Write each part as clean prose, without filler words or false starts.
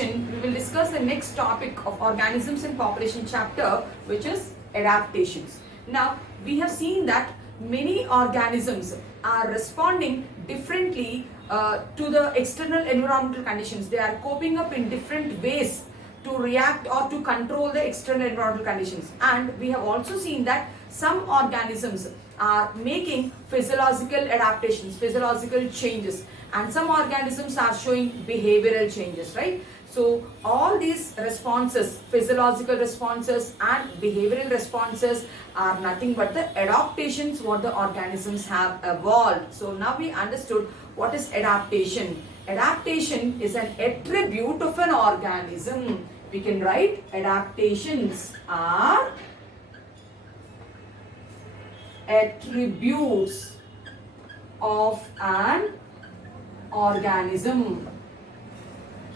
session, we will discuss the next topic of organisms and population chapter, which is adaptations. Now, we have seen that many organisms are responding differently to the external environmental conditions. They are coping up in different ways to react or to control the external environmental conditions. And we have also seen that some organisms are making physiological adaptations, physiological changes, and some organisms are showing behavioral changes, right? So all these responses, physiological responses and behavioral responses, are nothing but the adaptations what the organisms have evolved. So now we understood what is adaptation. Adaptation is an attribute of an organism. We can write adaptations are attributes of an organism.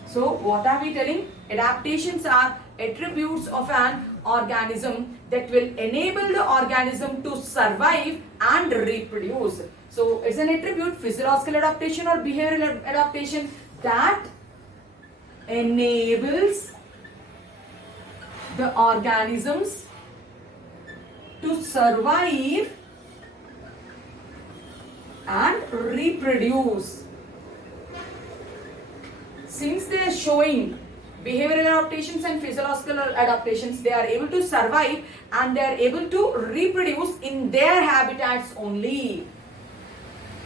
So what are we telling? Adaptations are attributes of an organism that will enable the organism to survive and reproduce. So it's an attribute, physiological adaptation or behavioral adaptation, that enables the organisms to survive and reproduce. Since they are showing behavioral adaptations and physiological adaptations, they are able to survive and they are able to reproduce in their habitats only.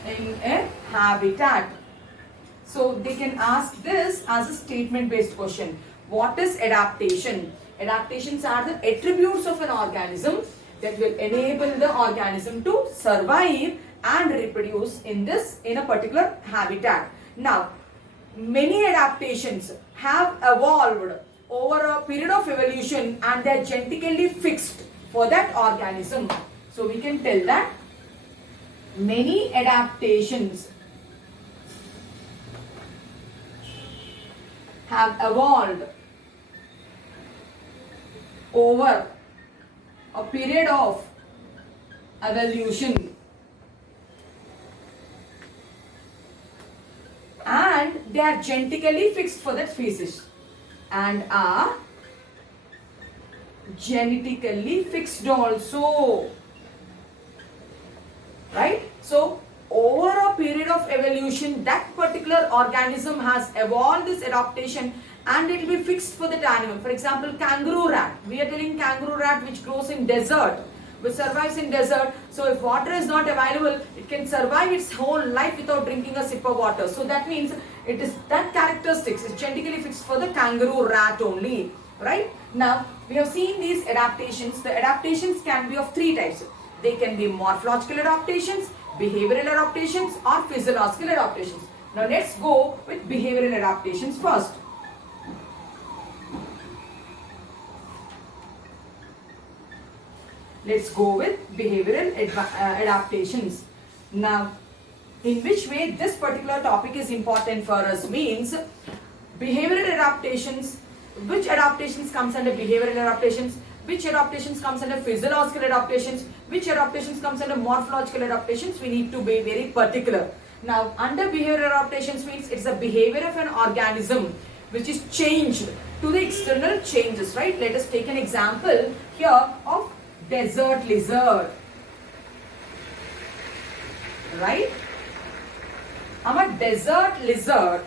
In a habitat. So they can ask this as a statement based question. What is adaptation? Adaptations are the attributes of an organism that will enable the organism to survive and reproduce in a particular habitat. Now, many adaptations have evolved over a period of evolution and they are genetically fixed for that organism. So we can tell that many adaptations have evolved over a period of evolution and they are genetically fixed for that species and are genetically fixed also, right? So over a period of evolution, that particular organism has evolved this adaptation and it will be fixed for that animal. For example, kangaroo rat. We are telling kangaroo rat which grows in desert, which survives in desert. So if water is not available, it can survive its whole life without drinking a sip of water. So that means it is that characteristics is genetically fixed for the kangaroo rat only, right? Now we have seen these adaptations. The adaptations can be of three types. They can be morphological adaptations, behavioral adaptations, or physiological adaptations. Now let's go with behavioral adaptations first. Let's go with behavioral adaptations. Now, in which way this particular topic is important for us means behavioral adaptations, which adaptations comes under behavioral adaptations, which adaptations comes under physiological adaptations, which adaptations comes under morphological adaptations, we need to be very particular. Now, under behavioral adaptations means it's a behavior of an organism which is changed to the external changes, right? Let us take an example here of desert lizard, right? A desert lizard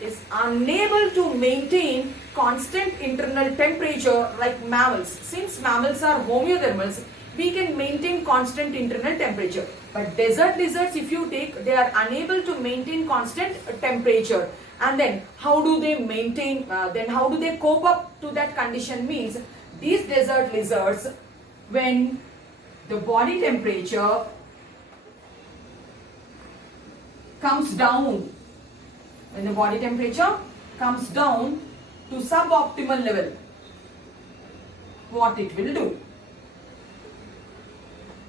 is unable to maintain constant internal temperature like mammals. Since mammals are homeothermals, we can maintain constant internal temperature. But desert lizards, if you take, they are unable to maintain constant temperature. And then how do they maintain, how do they cope up to that condition means these desert lizards, when the body temperature comes down, when the body temperature comes down to suboptimal level, what it will do?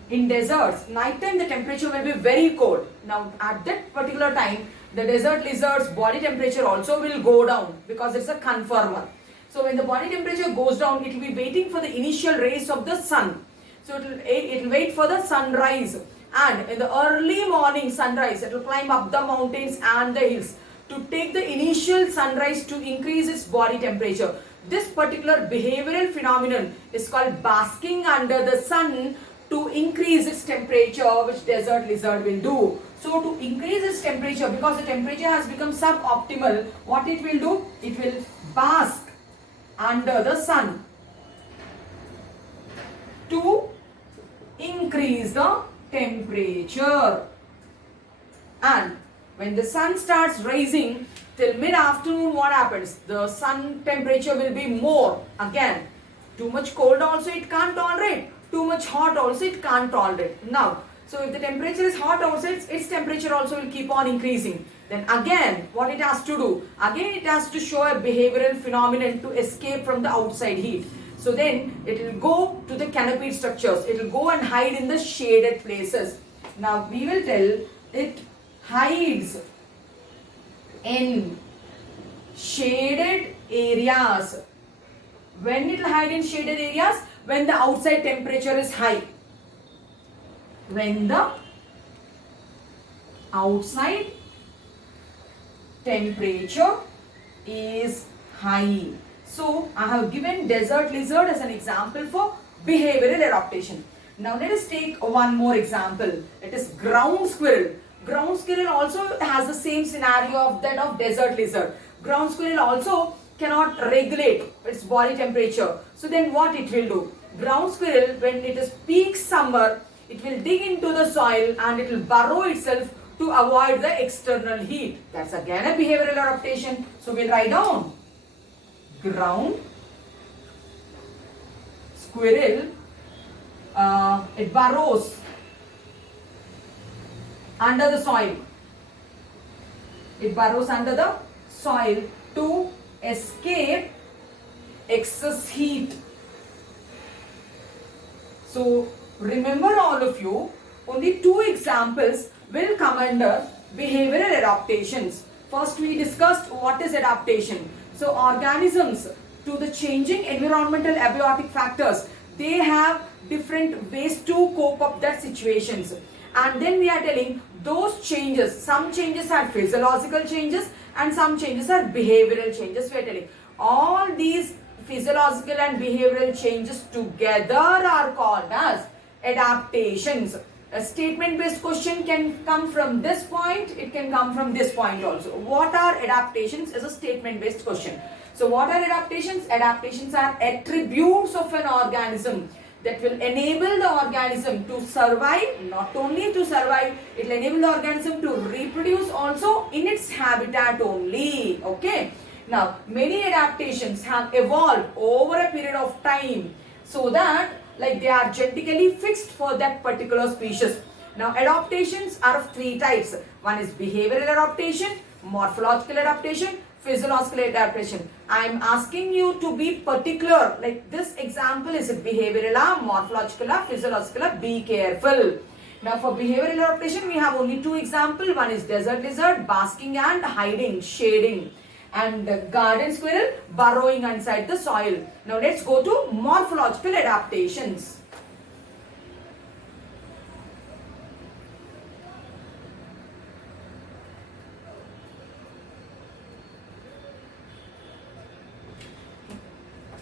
In deserts, night time the temperature will be very cold. Now at that particular time, the desert lizard's body temperature also will go down because it's a conformer. So when the body temperature goes down, it will be waiting for the initial rays of the sun. So it will wait for the sunrise, and in the early morning sunrise, it will climb up the mountains and the hills. to take the initial sunrise to increase its body temperature. This particular behavioral phenomenon is called basking under the sun to increase its temperature, which desert lizard will do. So to increase its temperature, because the temperature has become suboptimal, what it will do? It will bask under the sun to increase the temperature. And when the sun starts rising till mid-afternoon, what happens? The sun temperature will be more. Again, too much cold also it can't tolerate, too much hot also it can't tolerate. Now, so if the temperature is hot also, its temperature also will keep on increasing. Then again, what it has to do? Again, it has to show a behavioral phenomenon to escape from the outside heat. So then, it will go to the canopied structures. It will go and hide in the shaded places. Now, we will tell it hides in shaded areas. When it will hide in shaded areas? When the outside temperature is high. When the outside temperature is high. So, I have given desert lizard as an example for behavioral adaptation. Now, let us take one more example. It is ground squirrel. Ground squirrel also has the same scenario of that of desert lizard. Ground squirrel also cannot regulate its body temperature. So, then what it will do? Ground squirrel, when it is peak summer, it will dig into the soil and it will burrow itself to avoid the external heat. That's again a behavioral adaptation. So, we'll write down ground squirrel, it burrows under the soil. It burrows under the soil to escape excess heat. So, remember all of you, only two examples will come under behavioral adaptations. First, we discussed what is adaptation. So, organisms to the changing environmental abiotic factors, they have different ways to cope up their situations. And then we are telling those changes, some changes are physiological changes and some changes are behavioral changes. We are telling all these physiological and behavioral changes together are called as adaptations. A statement-based question can come from this point, it can come from this point also. What are adaptations is a statement-based question. So what are adaptations? Adaptations are attributes of an organism that will enable the organism to survive, not only to survive, it will enable the organism to reproduce also in its habitat only. Okay. Now, many adaptations have evolved over a period of time so that like they are genetically fixed for that particular species. Now, adaptations are of three types. One is behavioral adaptation, morphological adaptation, physiological adaptation. I am asking you to be particular. Like this example is it behavioral, morphological, physiological. Be careful. Now, for behavioral adaptation, we have only two examples. One is desert lizard, basking and hiding, shading. And the garden squirrel burrowing inside the soil. Now let's go to morphological adaptations.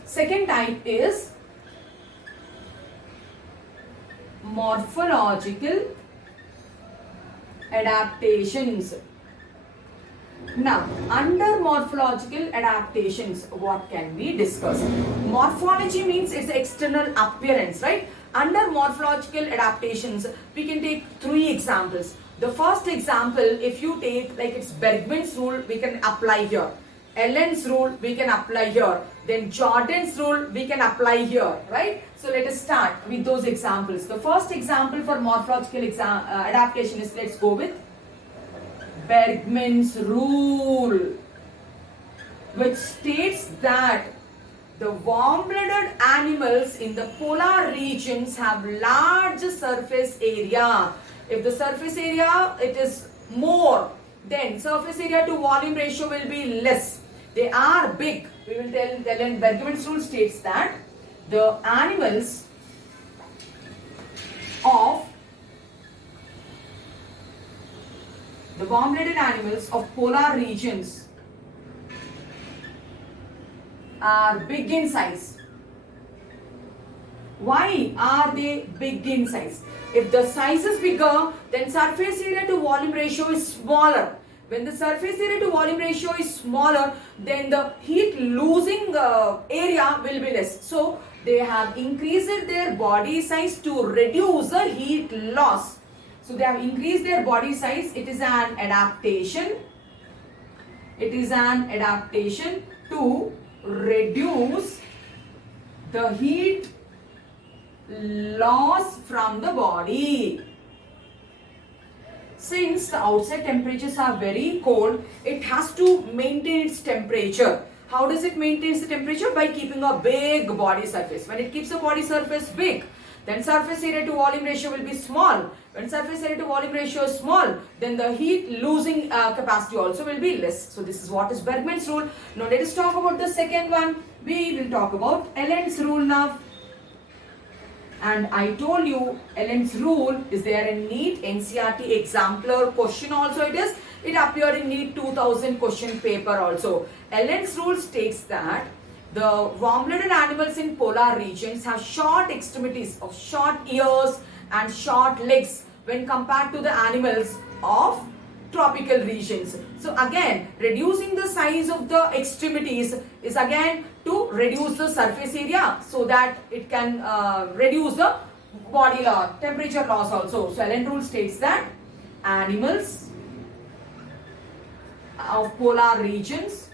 Second type is morphological adaptations. Now, under morphological adaptations, what can we discuss? Morphology means its external appearance, right? Under morphological adaptations, we can take three examples. The first example, if you take like it's Bergman's rule, we can apply here. Allen's rule, we can apply here. Then Jordan's rule, we can apply here, right? So let us start with those examples. The first example for morphological adaptation is, let's go with Bergman's rule, which states that the warm-blooded animals in the polar regions have large surface area. If the surface area it is more, then surface area to volume ratio will be less. They are big. We will tell Bergman's rule states that the animals of the the warm-blooded animals of polar regions are big in size. Why are they big in size? If the size is bigger, then surface area to volume ratio is smaller. When the surface area to volume ratio is smaller, then the heat losing area will be less. So they have increased their body size to reduce the heat loss. So they have increased their body size. It is an adaptation. It is an adaptation to reduce the heat loss from the body. Since the outside temperatures are very cold, it has to maintain its temperature. How does it maintain the temperature? By keeping a big body surface. When it keeps a body surface big, then surface area to volume ratio will be small. When surface area to volume ratio is small, then the heat losing capacity also will be less. So this is what is Bergmann's rule. Now let us talk about the second one. We will talk about Ellen's rule now. And I told you Ellen's rule is there in NEET NCERT exemplar question also it is. It appeared in NEET 2000 question paper also. Ellen's rule states that the warm-blooded animals in polar regions have short extremities of short ears and short legs when compared to the animals of tropical regions. So again, reducing the size of the extremities is again to reduce the surface area so that it can reduce the body loss, temperature loss also. So Ellen rule states that animals of polar regions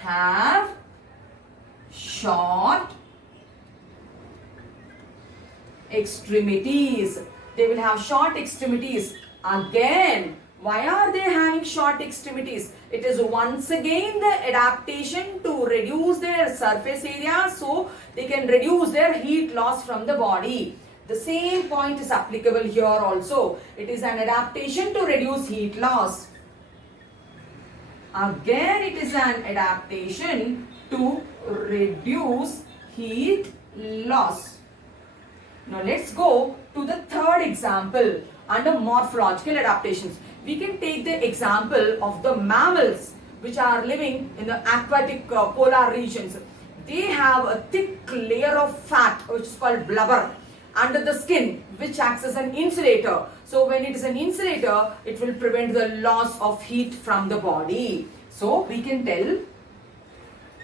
have short extremities. They will have short extremities. Again, why are they having short extremities? It is once again the adaptation to reduce their surface area so they can reduce their heat loss from the body. The same point is applicable here also. It is an adaptation to reduce heat loss. Again, it is an adaptation to reduce heat loss. Now let's go to the third example under morphological adaptations. We can take the example of the mammals which are living in the aquatic polar regions. They have a thick layer of fat which is called blubber under the skin which acts as an insulator. So when it is an insulator, it will prevent the loss of heat from the body. So we can tell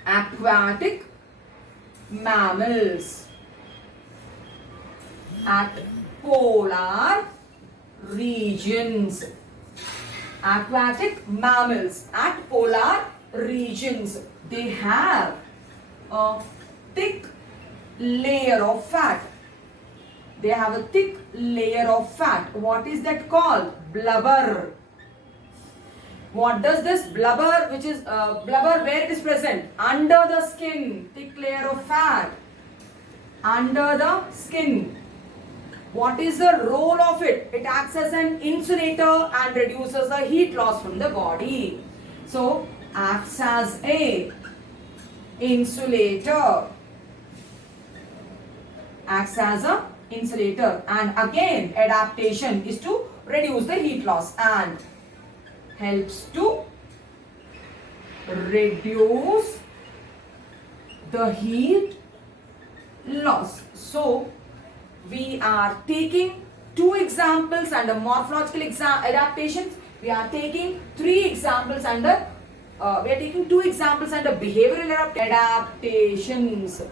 aquatic mammals at polar regions. Aquatic mammals at polar regions. They have a thick layer of fat. They have a thick layer of fat. What is that called? Blubber. What does this blubber, which is blubber, where it is present? Under the skin. Thick layer of fat. Under the skin. What is the role of it? It acts as an insulator and reduces the heat loss from the body. So, acts as a insulator. Acts as a insulator. And again, adaptation is to reduce the heat loss and helps to reduce the heat loss. So, we are taking two examples under morphological adaptations. We are taking three examples under, we are taking two examples under behavioral adaptations.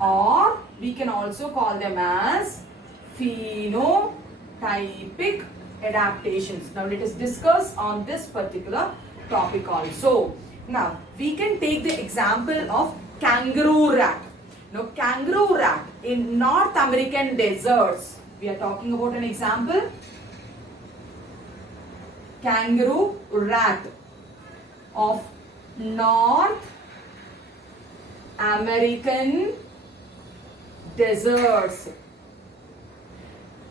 Or we can also call them as phenotypic adaptations. Now let us discuss on this particular topic also. Now we can take the example of kangaroo rat. Now kangaroo rat in North American deserts. We are talking about an example. Kangaroo rat of North American deserts.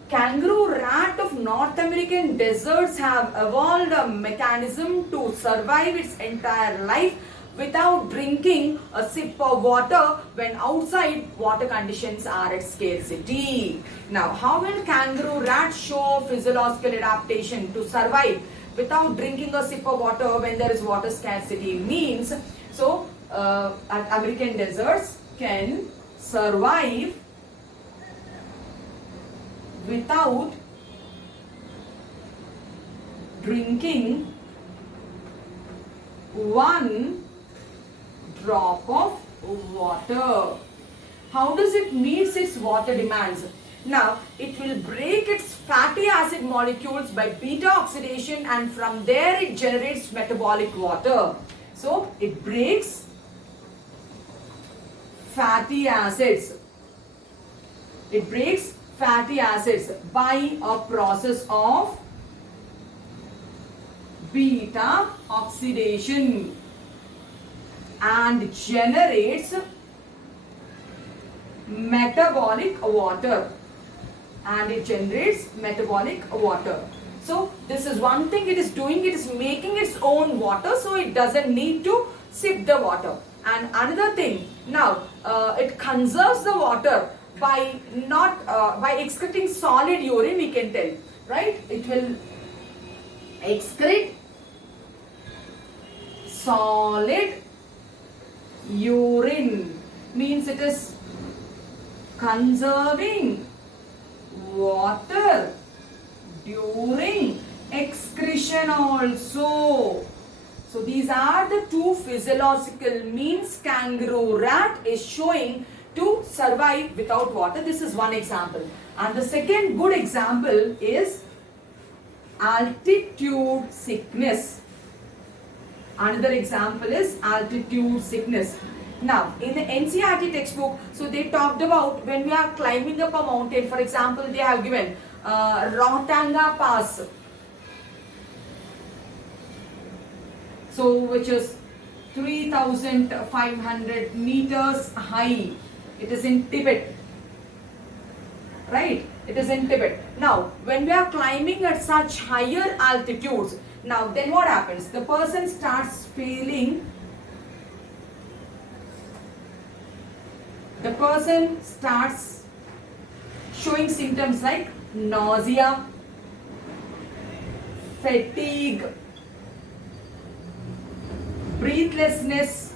Kangaroo rat of North American deserts have evolved a mechanism to survive its entire life without drinking a sip of water when outside water conditions are at scarcity. Now, how will kangaroo rat show physiological adaptation to survive without drinking a sip of water when there is water scarcity? Means, so American deserts can survive without drinking one drop of water. How does it meet its water demands? Now, it will break its fatty acid molecules by beta oxidation, and from there it generates metabolic water. So, it breaks fatty acids. It breaks fatty acids by a process of beta oxidation and generates metabolic water. So this is one thing it is doing, it is making its own water, so it doesn't need to sip the water. And another thing, now it conserves the water by not by excreting solid urine, we can tell, right? It will excrete solid urine, means it is conserving water during excretion also. So these are the two physiological means kangaroo rat is showing to survive without water. This is one example. And the second good example is altitude sickness. Another example is altitude sickness. Now, in the NCERT textbook, so they talked about when we are climbing up a mountain. For example, they have given Rotanga Pass. So, which is 3,500 meters high. It is in Tibet. Right? It is in Tibet. Now, when we are climbing at such higher altitudes, now then what happens? The person starts feeling, the person starts showing symptoms like nausea, fatigue, breathlessness.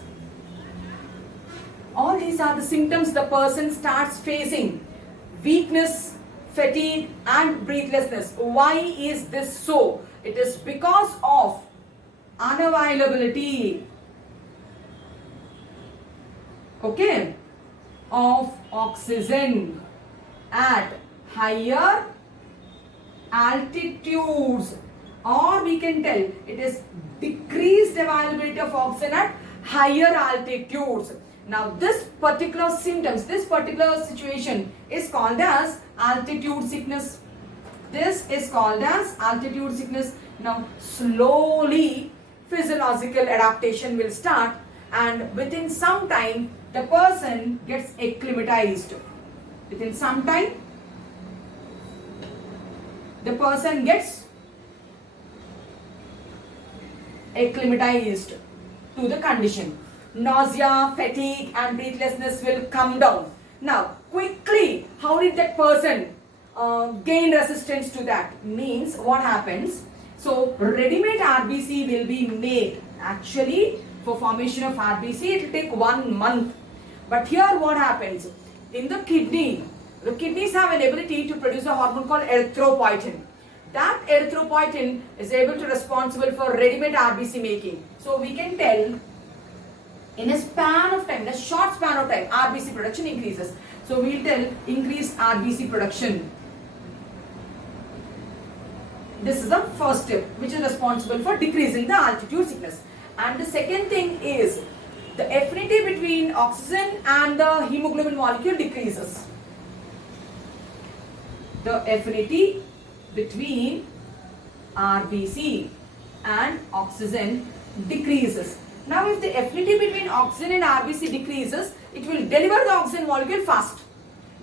All these are the symptoms the person starts facing. Weakness, fatigue and breathlessness. Why is this so? It is because of unavailability, okay, of oxygen at higher altitudes, or we can tell it is decreased availability of oxygen at higher altitudes. Now this particular symptoms, this particular situation is called as altitude sickness. This is called as altitude sickness. Now slowly physiological adaptation will start, and within some time the person gets acclimatized. Within some time the person gets acclimatized to the condition. Nausea, fatigue and breathlessness will come down. Now quickly, how did that person gain resistance to that? Means what happens? So ready-made RBC will be made. Actually, for formation of RBC it will take 1 month. But here what happens? In the kidney, the kidneys have an ability to produce a hormone called erythropoietin. That erythropoietin is able to responsible for ready-made RBC making. So we can tell in a span of time, in a short span of time, RBC production increases. So we will tell increased RBC production. This is the first step which is responsible for decreasing the altitude sickness. And the second thing is the affinity between oxygen and the hemoglobin molecule decreases. The affinity between RBC and oxygen decreases. Now if the affinity between oxygen and RBC decreases, it will deliver the oxygen molecule fast.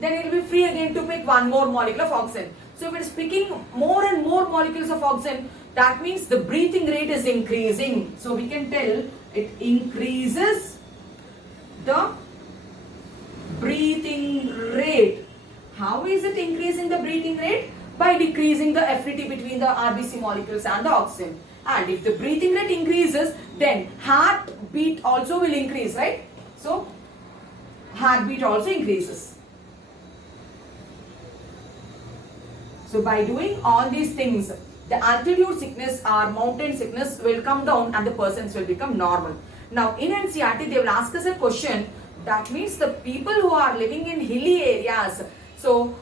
Then it will be free again to pick one more molecule of oxygen. So if it is picking more and more molecules of oxygen, that means the breathing rate is increasing. So we can tell It increases the breathing rate. How is it increasing the breathing rate? By decreasing the affinity between the RBC molecules and the oxygen. And if the breathing rate increases, then heartbeat also will increase, right? So, heartbeat also increases. So, by doing all these things, the altitude sickness or mountain sickness will come down and the persons will become normal. Now, in NCERT, they will ask us a question. That means the people who are living in hilly areas. So,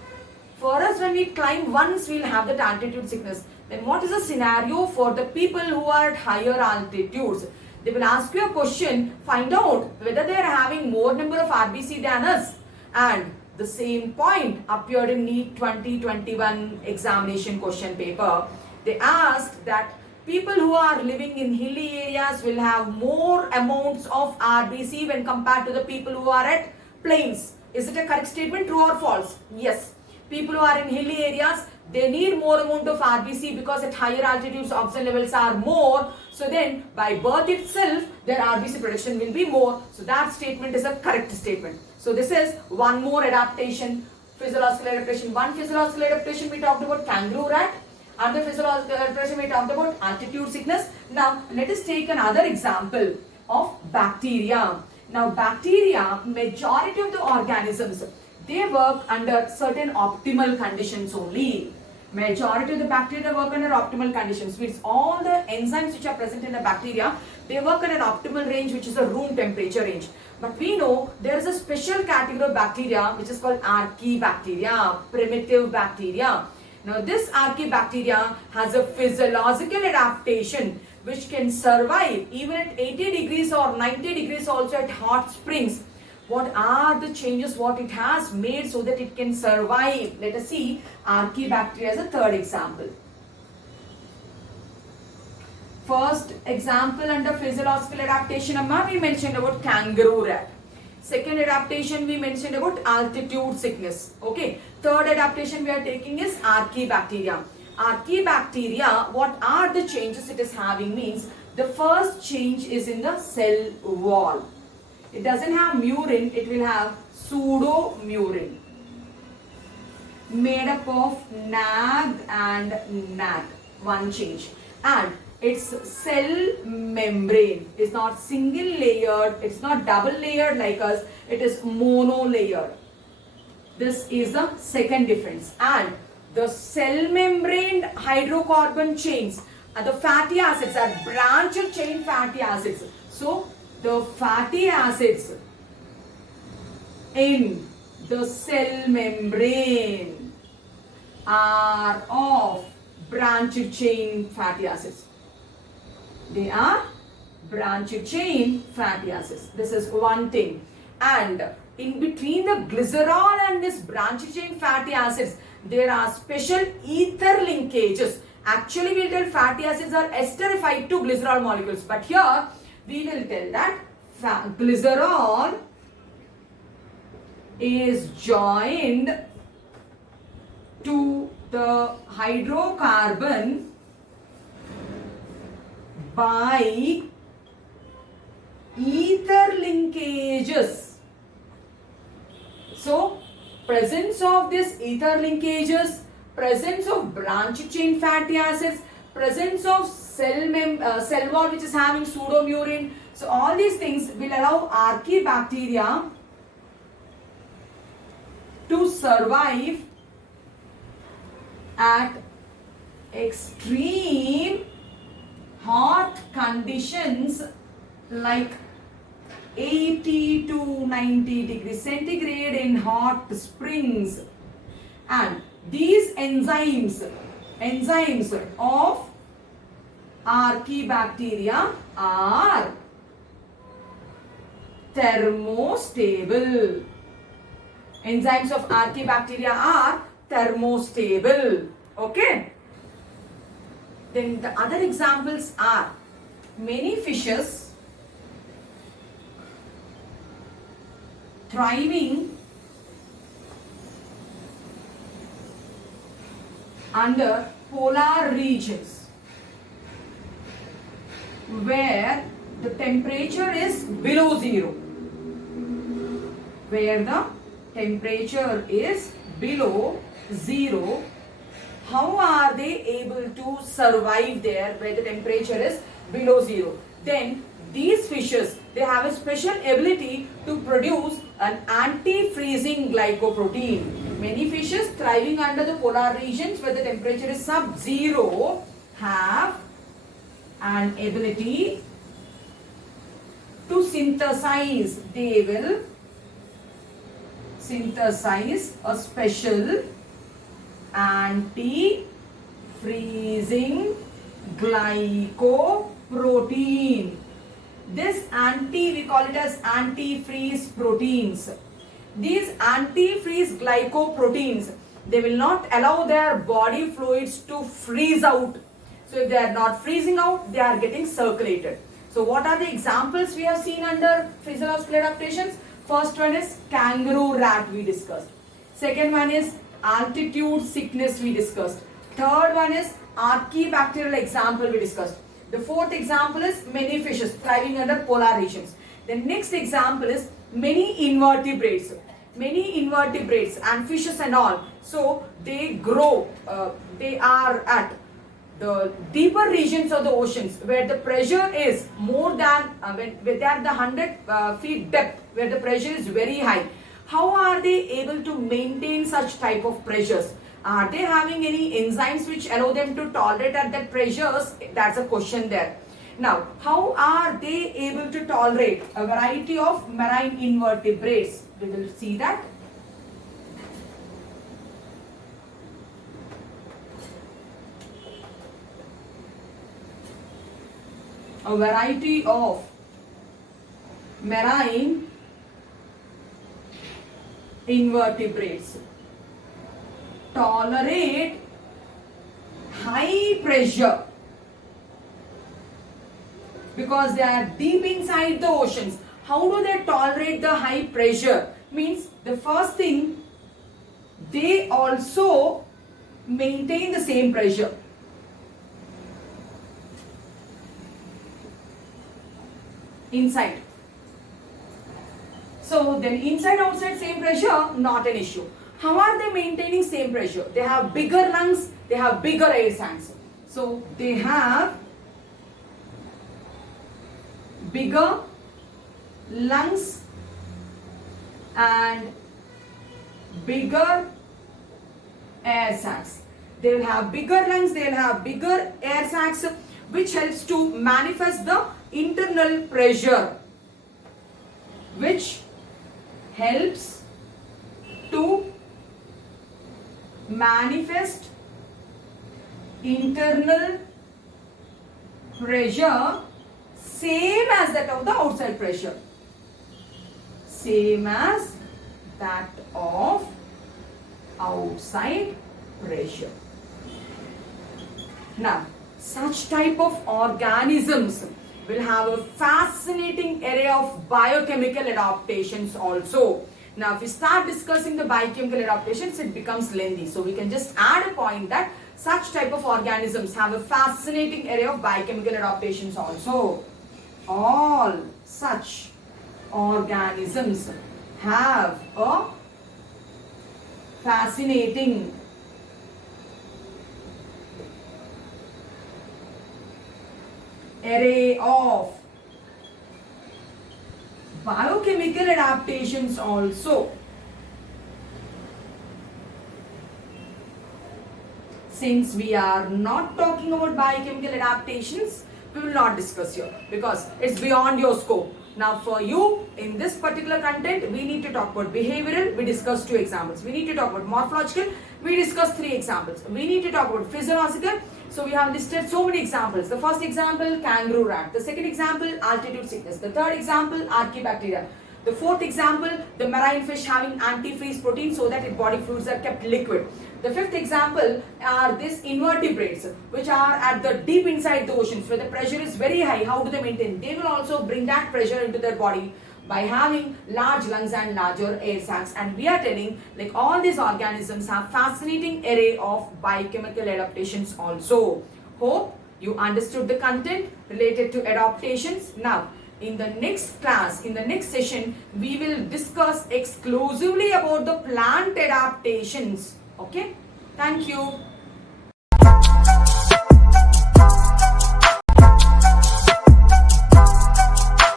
for us, when we climb once, we will have that altitude sickness. Then what is the scenario for the people who are at higher altitudes? They will ask you a question, find out whether they are having more number of RBC than us. And the same point appeared in NEET 2021 examination question paper. They asked that people who are living in hilly areas will have more amounts of RBC when compared to the people who are at plains. Is it a correct statement, true or false? Yes. People who are in hilly areas, they need more amount of RBC because at higher altitudes oxygen levels are more. So then by birth itself, their RBC production will be more. So that statement is a correct statement. So this is one more adaptation, physiological adaptation. One physiological adaptation we talked about kangaroo rat. Another physiological adaptation we talked about altitude sickness. Now let us take another example of bacteria. Now bacteria, majority of the organisms, they work under certain optimal conditions only. Majority of the bacteria work under optimal conditions. Means all the enzymes which are present in the bacteria, they work at an optimal range, which is a room temperature range. But we know there is a special category of bacteria which is called archaebacteria, primitive bacteria. Now this archaebacteria has a physiological adaptation which can survive even at 80 degrees or 90 degrees also at hot springs. What are the changes what it has made so that it can survive? Let us see archaebacteria as a third example. First example under physiological adaptation, Amma, we mentioned about kangaroo rat. Second adaptation we mentioned about altitude sickness. Okay. Third adaptation we are taking is archaebacteria. Archaebacteria, what are the changes it is having means the first change is in the cell wall. It doesn't have murin, it will have pseudomurin made up of NAG and NAT. One change. And its cell membrane is not single layered, it's not double layered like us, it is mono layered. This is the second difference. And the cell membrane hydrocarbon chains are the fatty acids, are branched chain fatty acids. So the fatty acids in the cell membrane are of branched chain fatty acids. They are branched chain fatty acids. This is one thing. And in between the glycerol and this branched chain fatty acids, there are special ether linkages. Actually, we will tell fatty acids are esterified to glycerol molecules. But here, we will tell that glycerol is joined to the hydrocarbon by ether linkages. So, presence of this ether linkages, presence of branched chain fatty acids, presence of cell wall which is having pseudomurin. So, all these things will allow archaebacteria to survive at extreme hot conditions like 80 to 90 degrees centigrade in hot springs. And these enzymes of archaebacteria are thermostable. Enzymes of archaebacteria are thermostable. Okay. Then the other examples are many fishes thriving under polar regions where the temperature is below zero. Where the temperature is below zero, how are they able to survive there where the temperature is below zero? Then these fishes, they have a special ability to produce an anti-freezing glycoprotein. Many fishes thriving under the polar regions where the temperature is sub-zero have an ability to synthesize. They will synthesize a special anti-freezing glycoprotein. This we call it as anti-freeze proteins. These anti-freeze glycoproteins, they will not allow their body fluids to freeze out. So if they are not freezing out, they are getting circulated. So what are the examples we have seen under physiological adaptations? First one is kangaroo rat we discussed. Second one is altitude sickness we discussed. Third one is archaebacterial example we discussed. The fourth example is many fishes thriving under polar regions. The next example is many invertebrates. Many invertebrates and fishes and all. So they grow, they are at the deeper regions of the oceans where the pressure is more than, when they are the 100 feet depth where the pressure is very high. How are they able to maintain such type of pressures? Are they having any enzymes which allow them to tolerate at that pressures? That's a question there. Now, how are they able to tolerate a variety of marine invertebrates? We will see that. A variety of marine invertebrates tolerate high pressure because they are deep inside the oceans. How do they tolerate the high pressure? Means the first thing, they also maintain the same pressure. Inside. So then inside outside same pressure, not an issue. How are they maintaining same pressure? They have bigger lungs, they have bigger air sacs. So they have bigger lungs and bigger air sacs. They will have bigger lungs, they will have bigger air sacs, which helps to manifest the internal pressure, which helps to manifest internal pressure same as that of the outside pressure. Same as that of outside pressure. Now, such type of organisms will have a fascinating array of biochemical adaptations also. Now, if we start discussing the biochemical adaptations, it becomes lengthy. So, we can just add a point that such type of organisms have a fascinating array of biochemical adaptations also. All such organisms have a fascinating array of biochemical adaptations also. Since we are not talking about biochemical adaptations, we will not discuss here because it's beyond your scope. Now for you, in this particular content, we need to talk about behavioral, we discussed 2 examples. We need to talk about morphological, we discussed 3 examples. We need to talk about physiological, so we have listed so many examples. The first example, kangaroo rat. The second example, altitude sickness. The third example, archaebacteria. The fourth example, the marine fish having antifreeze protein so that its body fluids are kept liquid. The fifth example are these invertebrates which are at the deep inside the oceans where the pressure is very high. How do they maintain? They will also bring that pressure into their body by having large lungs and larger air sacs. And we are telling like all these organisms have fascinating array of biochemical adaptations also. Hope You understood the content related to adaptations. Now, in the next class, in the next session, we will discuss exclusively about the plant adaptations. Okay? Thank you.